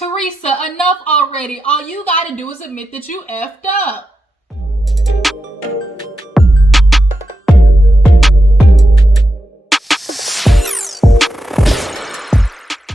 Teresa, enough already. All you gotta do is admit that you effed up.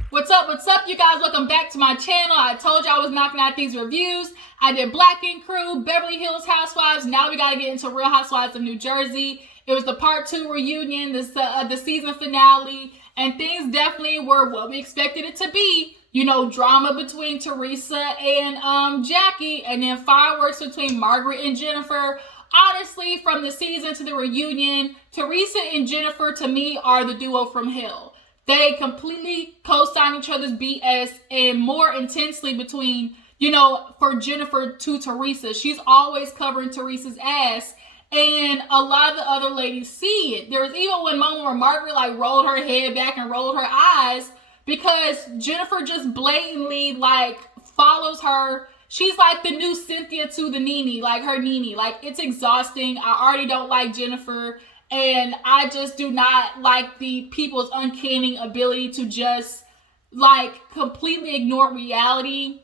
What's up, you guys? Welcome back to my channel. I told you I was knocking out these reviews. I did Black & Crew, Beverly Hills Housewives. Now we gotta get into Real Housewives of New Jersey. It was the part 2 reunion, the season finale, and things definitely were what we expected it to be. You know, drama between Teresa and Jackie, and then fireworks between Margaret and Jennifer. Honestly, from the season to the reunion, Teresa and Jennifer, to me, are the duo from hell. They completely co-sign each other's BS, and more intensely between, you know, for Jennifer to Teresa. She's always covering Teresa's ass, and a lot of the other ladies see it. There was even one moment where Margaret like rolled her head back and rolled her eyes because Jennifer just blatantly like follows her. She's like the new Cynthia to the Nene, like her Nene. Like, it's exhausting. I already don't like Jennifer. And I just do not like the people's uncanny ability to just like completely ignore reality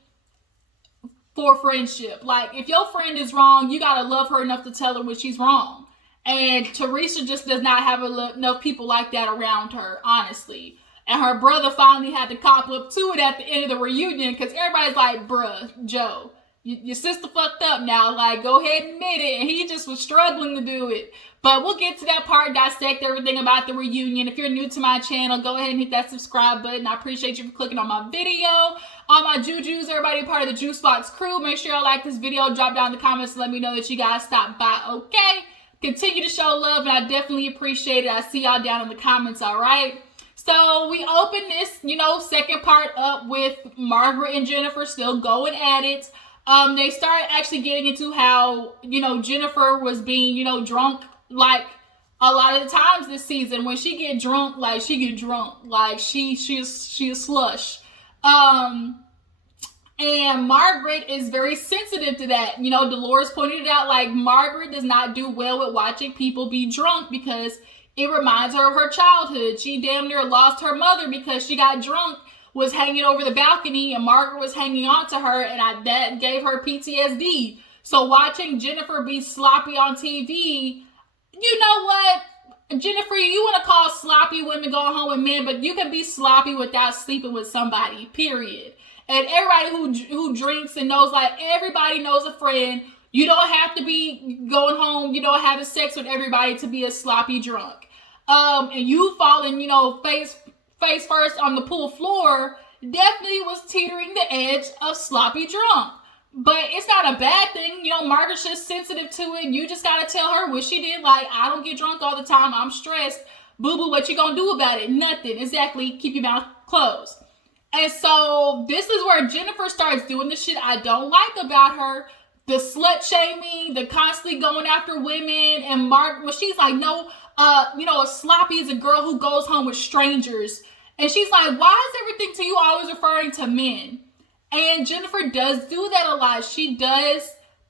for friendship. Like, if your friend is wrong, you gotta love her enough to tell her when she's wrong. And Teresa just does not have enough people like that around her, honestly. And her brother finally had to cop up to it at the end of the reunion because everybody's like, bruh, Joe, your sister fucked up now. Like, go ahead and admit it. And he just was struggling to do it. But we'll get to that part, dissect everything about the reunion. If you're new to my channel, go ahead and hit that subscribe button. I appreciate you for clicking on my video. All my Jujus, everybody part of the Juice Box crew, make sure y'all like this video. Drop down in the comments and let me know that you guys stopped by, okay? Continue to show love, and I definitely appreciate it. I see y'all down in the comments, all right? So we open this, you know, second part up with Margaret and Jennifer still going at it. They start actually getting into how, you know, Jennifer was being, you know, drunk. Like, a lot of the times this season, when she get drunk, like, she get drunk. Like, she is slush. And Margaret is very sensitive to that. You know, Dolores pointed it out, like, Margaret does not do well with watching people be drunk because it reminds her of her childhood. She damn near lost her mother because she got drunk, was hanging over the balcony, and Margaret was hanging on to her, and that gave her PTSD. So watching Jennifer be sloppy on TV... You know what, Jennifer, you want to call sloppy women going home with men, but you can be sloppy without sleeping with somebody, period. And everybody who drinks and knows, like, everybody knows a friend. You don't have to be going home, you know, having sex with everybody to be a sloppy drunk. And you falling, you know, face first on the pool floor definitely was teetering the edge of sloppy drunk. But it's not a bad thing. You know, Margaret's just sensitive to it. You just got to tell her what she did. Like, I don't get drunk all the time. I'm stressed. Boo-boo, what you gonna do about it? Nothing. Exactly. Keep your mouth closed. And so this is where Jennifer starts doing the shit I don't like about her. The slut shaming, the constantly going after women. And Margaret, well, she's like, no, you know, a sloppy is a girl who goes home with strangers. And she's like, why is everything to you always referring to men? And Jennifer does do that a lot. She does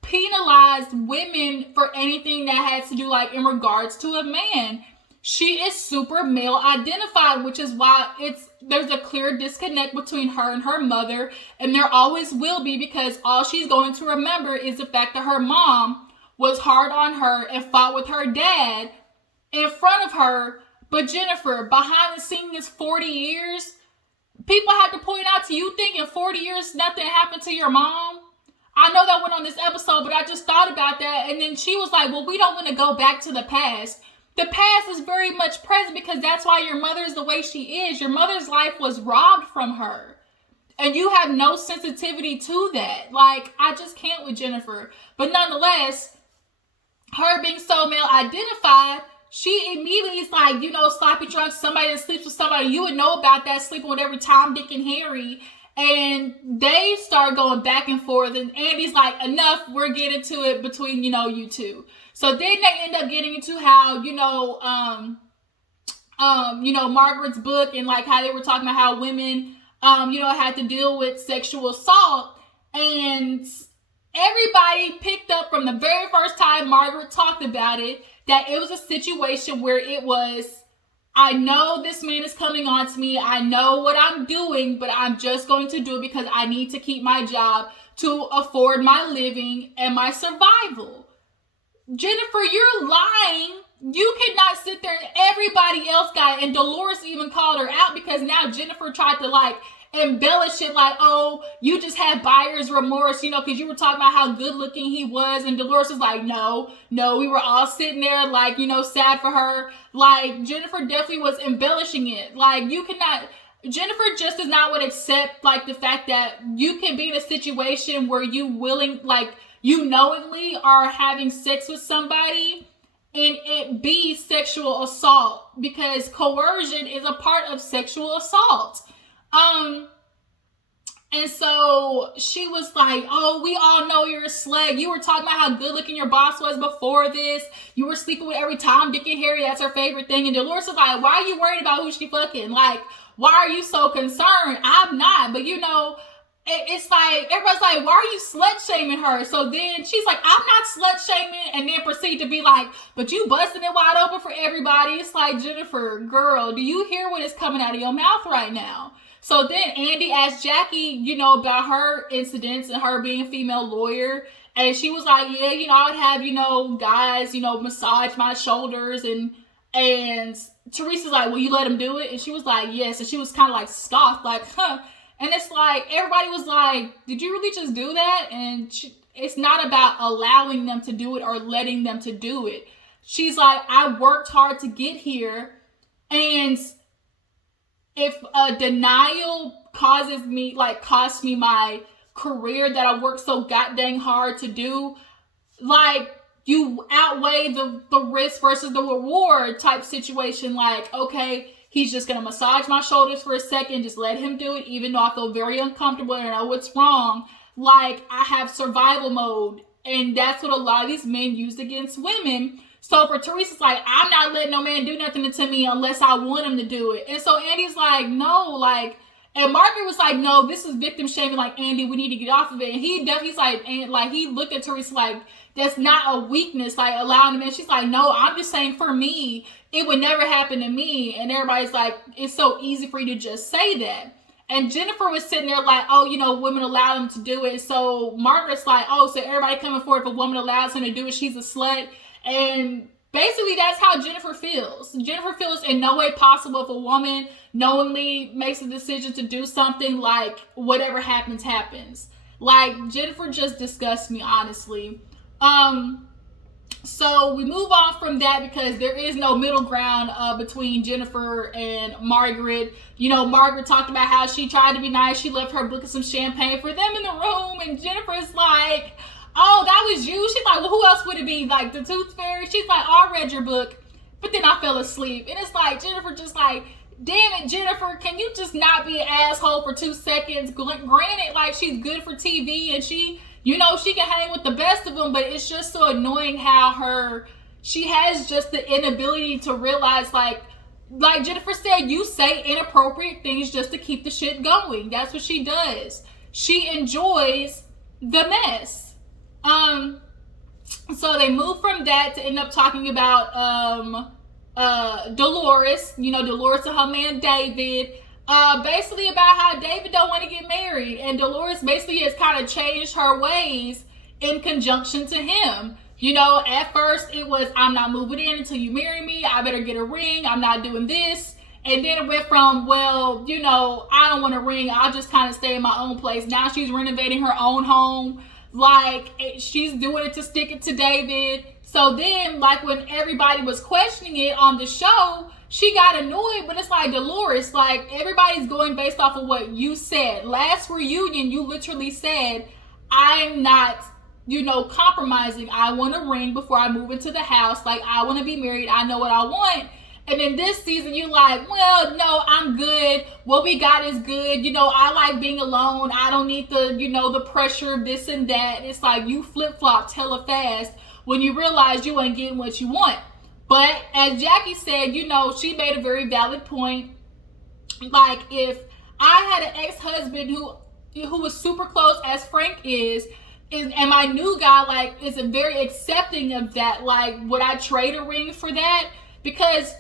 penalize women for anything that has to do, like, in regards to a man. She is super male identified, which is why there's a clear disconnect between her and her mother. And there always will be, because all she's going to remember is the fact that her mom was hard on her and fought with her dad in front of her. But Jennifer, behind the scenes 40 years... People have to point out to you, think in 40 years nothing happened to your mom. I know that went on this episode, but I just thought about that. And then she was like, well, we don't want to go back to the past. The past is very much present because that's why your mother is the way she is. Your mother's life was robbed from her. And you have no sensitivity to that. Like, I just can't with Jennifer. But nonetheless, her being so male identified, she immediately is like, you know, sloppy drunk, somebody that sleeps with somebody. You would know about that, sleeping with every Tom, Dick, and Harry. And they start going back and forth. And Andy's like, enough, we're getting to it between, you know, you two. So then they end up getting into how, you know, Margaret's book and like how they were talking about how women, you know, had to deal with sexual assault. And everybody picked up from the very first time Margaret talked about it, that it was a situation where it was I know this man is coming on to me. I know what I'm doing, but I'm just going to do it because I need to keep my job to afford my living and my survival. Jennifer, you're lying. You cannot sit there and everybody else got it. And Dolores even called her out because now Jennifer tried to like embellish it like, oh, you just had buyer's remorse, you know, because you were talking about how good looking he was. And Dolores was like, no, we were all sitting there like, you know, sad for her. Like, Jennifer definitely was embellishing it. Like, you cannot, Jennifer just does not want to accept like the fact that you can be in a situation where you knowingly are having sex with somebody and it be sexual assault, because coercion is a part of sexual assault. And so she was like, oh, we all know you're a slut. You were talking about how good looking your boss was before this. You were sleeping with every Tom, Dick, and Harry. That's her favorite thing. And Dolores was like, why are you worried about who she fucking? Like, why are you so concerned? I'm not. But, you know, it's like, everybody's like, why are you slut shaming her? So then she's like, I'm not slut shaming. And then proceed to be like, but you busting it wide open for everybody. It's like, Jennifer, girl, do you hear what is coming out of your mouth right now? So then Andy asked Jackie, you know, about her incidents and her being a female lawyer. And she was like, yeah, you know, I would have, you know, guys, you know, massage my shoulders. And Teresa's like, will you let him do it? And she was like, yes. And she was kind of like scoffed, like, huh. And it's like, everybody was like, did you really just do that? And it's not about allowing them to do it or letting them to do it. She's like, I worked hard to get here. And if a denial cost me my career that I worked so goddamn hard to do, like, you outweigh the risk versus the reward type situation. Like, okay, he's just gonna massage my shoulders for a second, just let him do it, even though I feel very uncomfortable and I know what's wrong. Like, I have survival mode, and that's what a lot of these men used against women. So for Teresa's like, I'm not letting no man do nothing to me unless I want him to do it. And so Andy's like, no, like, and Margaret was like, no, this is victim shaming. Like, Andy, we need to get off of it. And he's like, and like, he looked at Teresa like, that's not a weakness, like allowing him. And she's like, no, I'm just saying for me, it would never happen to me. And everybody's like, it's so easy for you to just say that. And Jennifer was sitting there like, oh, you know, women allow them to do it. So Margaret's like, oh, so everybody coming forward, if a woman allows him to do it, she's a slut. And basically that's how Jennifer feels. Jennifer feels in no way possible if a woman knowingly makes a decision to do something, like whatever happens, happens. Like, Jennifer just disgusts me, honestly. So we move on from that because there is no middle ground between Jennifer and Margaret. You know, Margaret talked about how she tried to be nice. She left her book of some champagne for them in the room. And Jennifer's like, oh, that was you? She's like, well, who else would it be? Like, the Tooth Fairy? She's like, oh, I read your book, but then I fell asleep. And it's like, Jennifer just like, damn it, Jennifer, can you just not be an asshole for 2 seconds? Granted, like, she's good for TV and she, you know, she can hang with the best of them, but it's just so annoying how she has just the inability to realize, like Jennifer said, you say inappropriate things just to keep the shit going. That's what she does. She enjoys the mess. So they move from that to end up talking about Dolores, you know, Dolores and her man David, basically about how David don't want to get married, and Dolores basically has kind of changed her ways in conjunction to him. You know, at first it was, I'm not moving in until you marry me, I better get a ring, I'm not doing this. And then it went from, well, you know, I don't want a ring, I'll just kind of stay in my own place. Now she's renovating her own home. Like, she's doing it to stick it to David. So then, like, when everybody was questioning it on the show, she got annoyed. But it's like, Dolores, like, everybody's going based off of what you said. Last reunion, you literally said, I'm not, you know, compromising. I want a ring before I move into the house. Like, I want to be married. I know what I want. And then this season, you like, well, no, I'm good. What we got is good. You know, I like being alone. I don't need the, you know, the pressure of this and that. It's like you flip-flopped hella fast when you realize you ain't getting what you want. But as Jackie said, you know, she made a very valid point. Like, if I had an ex-husband who was super close as Frank is, and my new guy, like, is very accepting of that, like, would I trade a ring for that? Because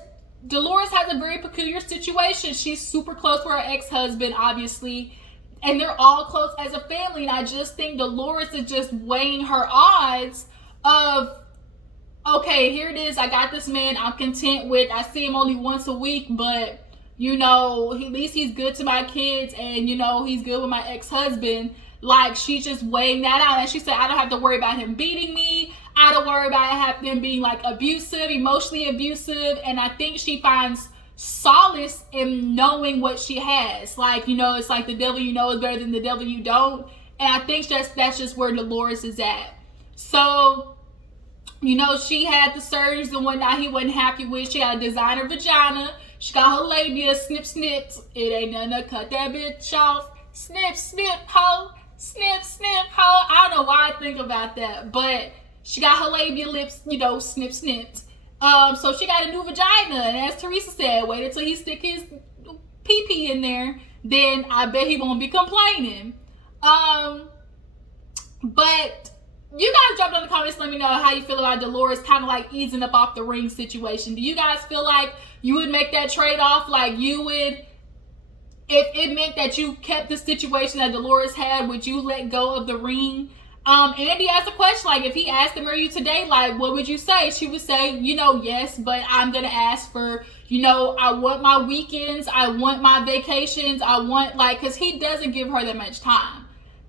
Dolores has a very peculiar situation. She's super close with her ex-husband, obviously, and they're all close as a family. And I just think Dolores is just weighing her odds of, okay, here it is. I got this man I'm content with. I see him only once a week, but, you know, at least he's good to my kids, and, you know, he's good with my ex-husband. Like, she's just weighing that out. And she said, I don't have to worry about him beating me. I don't worry about him being, like, abusive, emotionally abusive. And I think she finds solace in knowing what she has. Like, you know, it's like the devil you know is better than the devil you don't. And I think that's just where Dolores is at. So, you know, she had the surgeries and whatnot he wasn't happy with. She got a designer vagina. She got her labia snipped. It ain't nothing to cut that bitch off. Snip, ho. Snip, ho. I don't know why I think about that, but she got her labia lips, you know, snipped. So she got a new vagina, and as Teresa said, wait until he stick his pee-pee in there, then I bet he won't be complaining. But you guys drop down in the comments, let me know how you feel about Dolores kind of like easing up off the ring situation. Do you guys feel like you would make that trade-off? Like, you would, if it meant that you kept the situation that Dolores had, would you let go of the ring? Andy asked a question, like, if he asked to marry you today, like, what would you say? She would say, you know, yes, but I'm gonna ask for, you know, I want my weekends, I want my vacations, I want, like, because he doesn't give her that much time,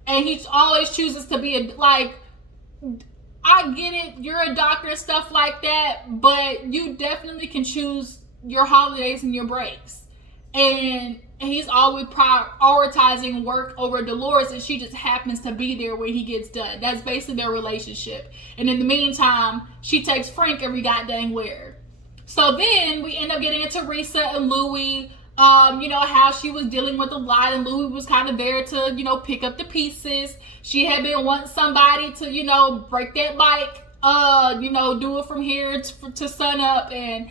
and he always chooses to be like, I get it, you're a doctor and stuff like that, but you definitely can choose your holidays and your breaks. And he's always prioritizing work over Dolores, and she just happens to be there when he gets done. That's basically their relationship. And in the meantime, she takes Frank every goddamn where. So then we end up getting into Teresa and Louie, you know, how she was dealing with a lot, and Louie was kind of there to, you know, pick up the pieces. She had been wanting somebody to, you know, break that bike, you know, do it from here to sun up, and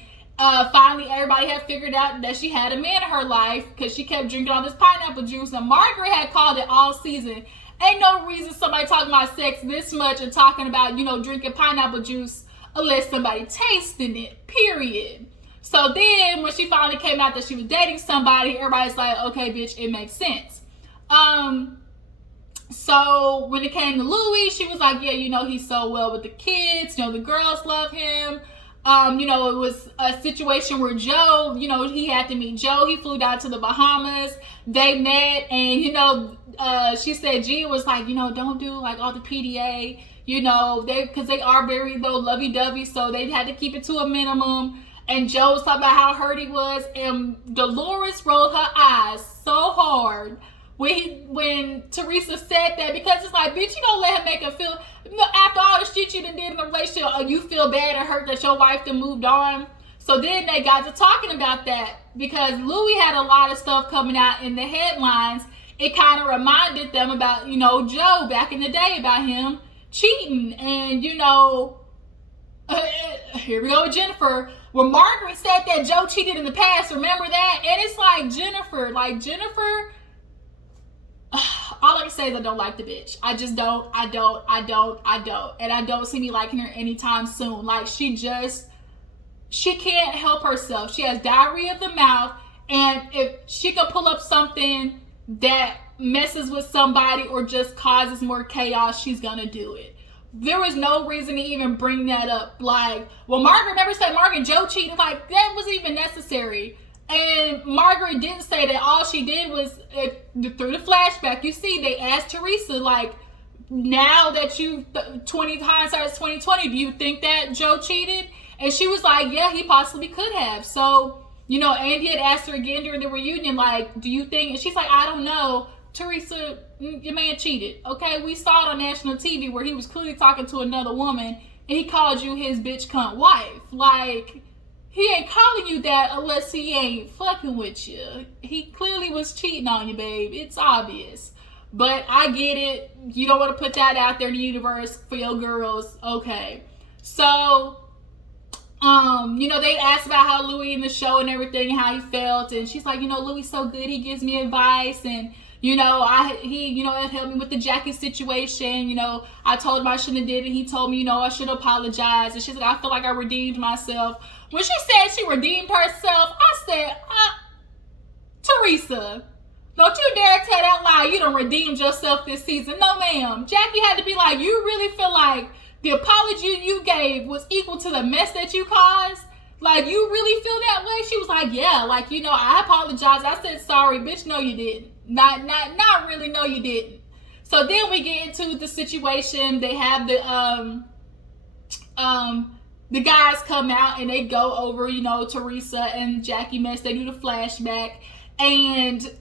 finally everybody had figured out that she had a man in her life because she kept drinking all this pineapple juice. And Margaret had called it all season. Ain't no reason somebody talking about sex this much and talking about, you know, drinking pineapple juice unless somebody tasting it, period. So then when she finally came out that she was dating somebody, everybody's like, okay, bitch, it makes sense. So when it came to Louie, she was like, yeah, you know, he's so well with the kids, you know, the girls love him. You know, it was a situation where Joe, you know, he had to meet Joe. He flew down to the Bahamas. They met, and, you know, she said Gia was like, you know, don't do like all the PDA, you know, because they are very, though, lovey-dovey, so they had to keep it to a minimum. And Joe was talking about how hurt he was, and Dolores rolled her eyes so hard when Teresa said that, because it's like, bitch, you don't let him make her feel, you know, after all the shit you done did in the relationship, you feel bad and hurt that your wife done moved on. So then they got to talking about that, because Louie had a lot of stuff coming out in the headlines. It kind of reminded them about, you know, Joe back in the day, about him cheating. And, you know, here we go with Jennifer. When Margaret said that Joe cheated in the past, remember that? And it's like, Jennifer, all I can say is I don't like the bitch. I just don't. I don't. And I don't see me liking her anytime soon. Like, she can't help herself. She has diarrhea of the mouth. And if she can pull up something that messes with somebody or just causes more chaos, she's gonna do it. There was no reason to even bring that up. Like, well, Margaret never said Margaret and Joe cheated. Like, that wasn't even necessary. And Margaret didn't say that. All she did was, through the flashback, you see, they asked Teresa, like, now that you, 20 hindsight is 2020, do you think that Joe cheated? And she was like, yeah, he possibly could have. So, you know, Andy had asked her again during the reunion, like, do you think, and she's like, I don't know. Teresa, your man cheated. Okay, we saw it on national TV where he was clearly talking to another woman, and he called you his bitch cunt wife. Like, he ain't calling you that unless he ain't fucking with you. He clearly was cheating on you, babe. It's obvious. But I get it. You don't want to put that out there in the universe for your girls. Okay. So, you know, they asked about how Louie in the show and everything, how he felt. And she's like, you know, Louie's so good. He gives me advice. And, You know, he, you know, helped me with the Jackie situation. You know, I told him I shouldn't have did it. He told me, you know, I should apologize. And she's like, I feel like I redeemed myself. When she said she redeemed herself, I said, Teresa, don't you dare tell that lie. You done redeemed yourself this season. No, ma'am. Jackie had to be like, you really feel like the apology you gave was equal to the mess that you caused? Like, you really feel that way? She was like, yeah, like, you know, I apologize. I said sorry, bitch. No, you didn't. Not really. No, you didn't. So then we get into the situation. They have the guys come out and they go over, you know, Teresa and Jackie mess. They do the flashback, and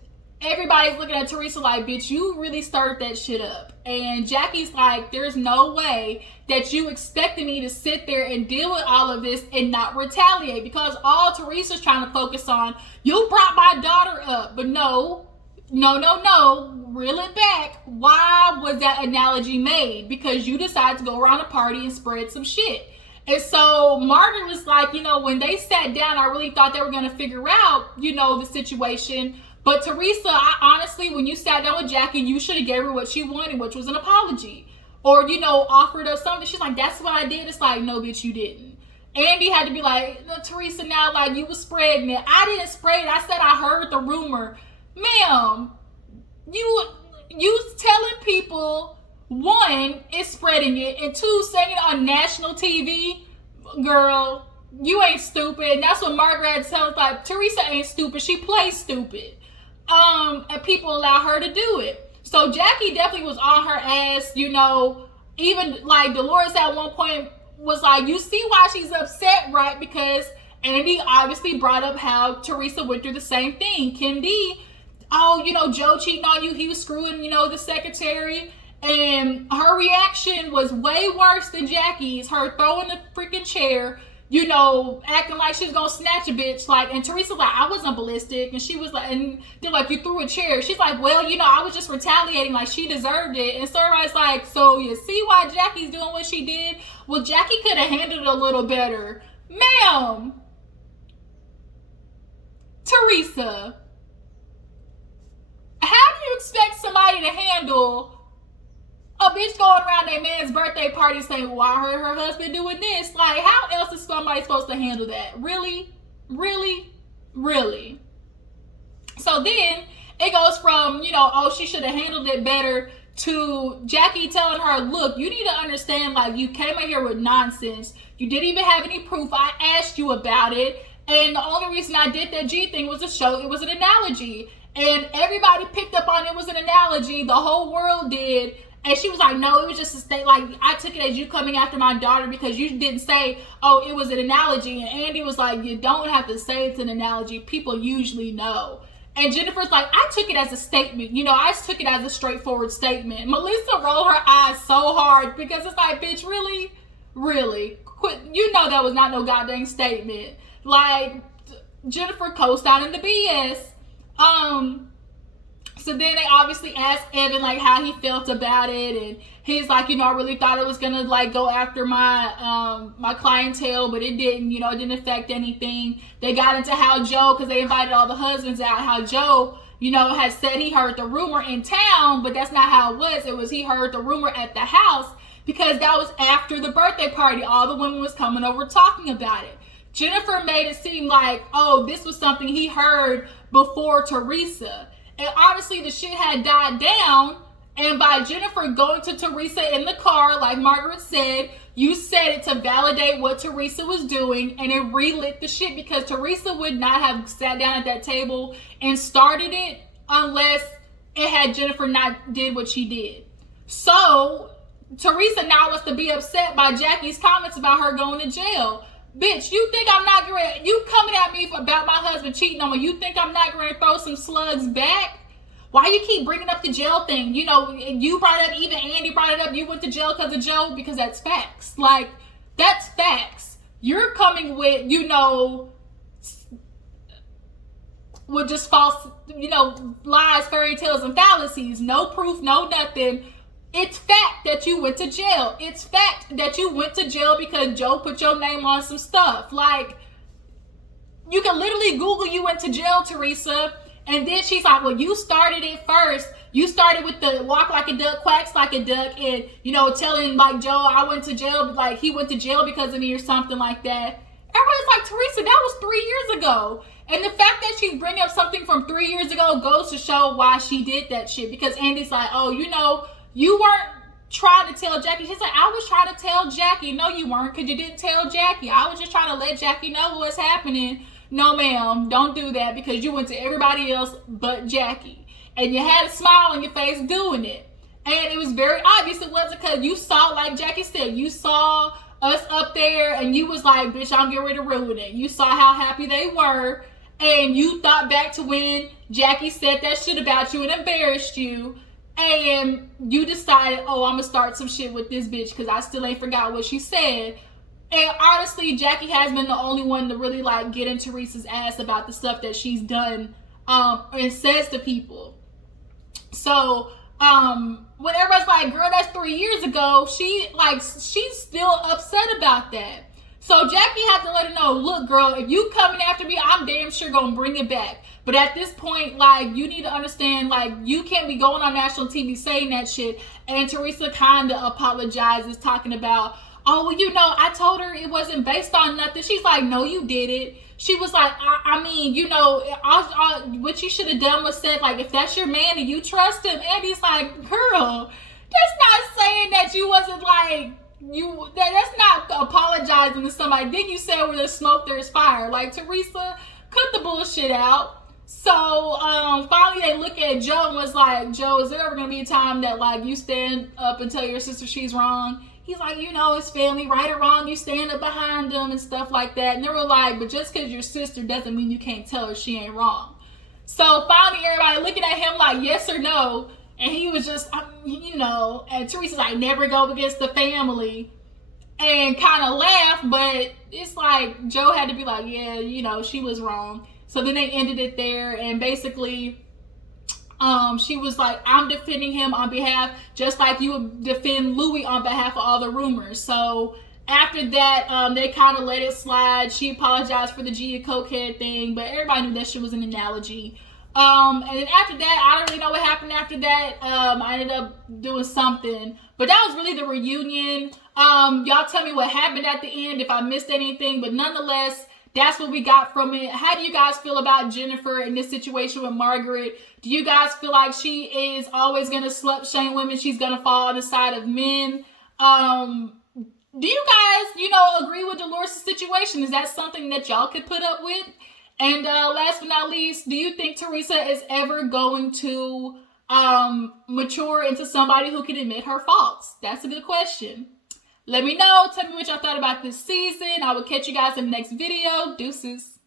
everybody's looking at Teresa like, bitch, you really stirred that shit up. And Jackie's like, there's no way that you expected me to sit there and deal with all of this and not retaliate, because all Teresa's trying to focus on, you brought my daughter up. But no, reel it back. Why was that analogy made? Because you decided to go around a party and spread some shit. And so Margaret was like, you know, when they sat down, I really thought they were going to figure out, you know, the situation. But Teresa, I honestly, when you sat down with Jackie, you should have gave her what she wanted, which was an apology. Or, you know, offered her something. She's like, that's what I did. It's like, no, bitch, you didn't. Andy had to be like, no, Teresa, now, like, you was spreading it. I didn't spread it. I said I heard the rumor. Ma'am, you telling people, one, it's spreading it, and two, saying it on national TV. Girl, you ain't stupid. And that's what Margaret tells, like, Teresa ain't stupid. She plays stupid. And people allow her to do it. So Jackie definitely was on her ass, you know. Even like Dolores at one point was like, you see why she's upset, right? Because Andy obviously brought up how Teresa went through the same thing. Kim D, oh, you know, Joe cheating on you, he was screwing, you know, the secretary. And her reaction was way worse than Jackie's. Her throwing the freaking chair, you know, acting like she was gonna snatch a bitch. Like, and Teresa's like, I wasn't ballistic. And she was like, and they're like, you threw a chair. She's like, well, you know, I was just retaliating, like she deserved it. And so everybody's like, so you see why Jackie's doing what she did? Well, Jackie could have handled it a little better. Ma'am, Teresa, how do you expect somebody to handle a bitch going around their man's birthday party saying, well, I heard her husband doing this? Like, how else is somebody supposed to handle that? Really? So then it goes from, you know, oh, she should have handled it better, to Jackie telling her, look, you need to understand, like, you came in here with nonsense. You didn't even have any proof. I asked you about it. And the only reason I did that G thing was to show it was an analogy. And everybody picked up on it was an analogy. The whole world did. And she was like, no, it was just a state. Like, I took it as you coming after my daughter because you didn't say, oh, it was an analogy. And Andy was like, you don't have to say it's an analogy. People usually know. And Jennifer's like, I took it as a statement. You know, I took it as a straightforward statement. Melissa rolled her eyes so hard because it's like, bitch, really? Quit. You know that was not no goddamn statement. Like, Jennifer co-signed in the BS. So then they obviously asked Evan, like, how he felt about it. And he's like, you know, I really thought it was going to, like, go after my my clientele, but it didn't, you know, it didn't affect anything. They got into how Joe, because they invited all the husbands out, how Joe, you know, had said he heard the rumor in town, but that's not how it was. It was he heard the rumor at the house because that was after the birthday party. All the women was coming over talking about it. Jennifer made it seem like, oh, this was something he heard before Teresa. And obviously the shit had died down. And by Jennifer going to Teresa in the car, like Margaret said, you said it to validate what Teresa was doing, and it relit the shit, because Teresa would not have sat down at that table and started it unless it had Jennifer not did what she did. So Teresa now wants to be upset by Jackie's comments about her going to jail. Bitch, you think I'm not going to, you coming at me about my husband cheating on me, you think I'm not going to throw some slugs back? Why you keep bringing up the jail thing? You know, you brought it up, even Andy brought it up, you went to jail because of Joe, because that's facts. Like, that's facts. You're coming with, you know, with just false, you know, lies, fairy tales, and fallacies. No proof, no nothing. It's fact that you went to jail. It's fact that you went to jail because Joe put your name on some stuff. Like, you can literally Google you went to jail, Teresa, And then she's like, well, you started it first. You started with the walk like a duck, quacks like a duck, and, you know, telling, like, Joe, I went to jail, like, he went to jail because of me or something like that. Everybody's like, Teresa, that was 3 years ago. And the fact that she's bringing up something from 3 years ago goes to show why she did that shit. Because Andy's like, oh, you know, you weren't trying to tell Jackie. She's like, I was trying to tell Jackie. No, you weren't, because you didn't tell Jackie. I was just trying to let Jackie know what's happening. No, ma'am, don't do that, because you went to everybody else but Jackie. And you had a smile on your face doing it. And it was very obvious it wasn't, because you saw, like Jackie said, you saw us up there and you was like, bitch, I'm getting ready to ruin it. You saw how happy they were, and you thought back to when Jackie said that shit about you and embarrassed you, and you decided, oh, I'm gonna start some shit with this bitch because I still ain't forgot what she said. And honestly, Jackie has been the only one to really, like, get in Teresa's ass about the stuff that she's done and says to people. So when everybody's like, girl, that's 3 years ago, she's still upset about that. So Jackie had to let her know, look, girl, if you coming after me, I'm damn sure gonna bring it back. But at this point, like, you need to understand, like, you can't be going on national TV saying that shit. And Teresa kind of apologizes, talking about, oh, well, you know, I told her it wasn't based on nothing. She's like, no, you did it. She was like, I mean, you know, what you should have done was said, like, if that's your man and you trust him. And he's like, girl, that's not saying that you wasn't, like, that's not apologizing to somebody. Then you said where there's smoke, there's fire. Like, Teresa, cut the bullshit out. So, finally they look at Joe and was like, Joe, is there ever going to be a time that, like, you stand up and tell your sister she's wrong? He's like, you know, it's family, right or wrong, you stand up behind them and stuff like that. And they were like, but just because your sister doesn't mean you can't tell her she ain't wrong. So finally everybody looking at him like, yes or no. And he was just, you know, and Teresa's like, never go against the family. And kind of laugh, but it's like Joe had to be like, yeah, you know, she was wrong. So then they ended it there, and basically she was like, I'm defending him on behalf, just like you would defend Louie on behalf of all the rumors. So after that, they kind of let it slide. She apologized for the Gia cokehead thing, but everybody knew that shit was an analogy. And then after that, I don't really know what happened after that. I ended up doing something, but that was really the reunion. Y'all tell me what happened at the end if I missed anything, but nonetheless, that's what we got from it. How do you guys feel about Jennifer in this situation with Margaret? Do you guys feel like she is always going to slut shame women? She's going to fall on the side of men? Do you guys, you know, agree with Dolores' situation? Is that something that y'all could put up with? And last but not least, do you think Teresa is ever going to mature into somebody who can admit her faults? That's a good question. Let me know. Tell me what y'all thought about this season. I will catch you guys in the next video. Deuces.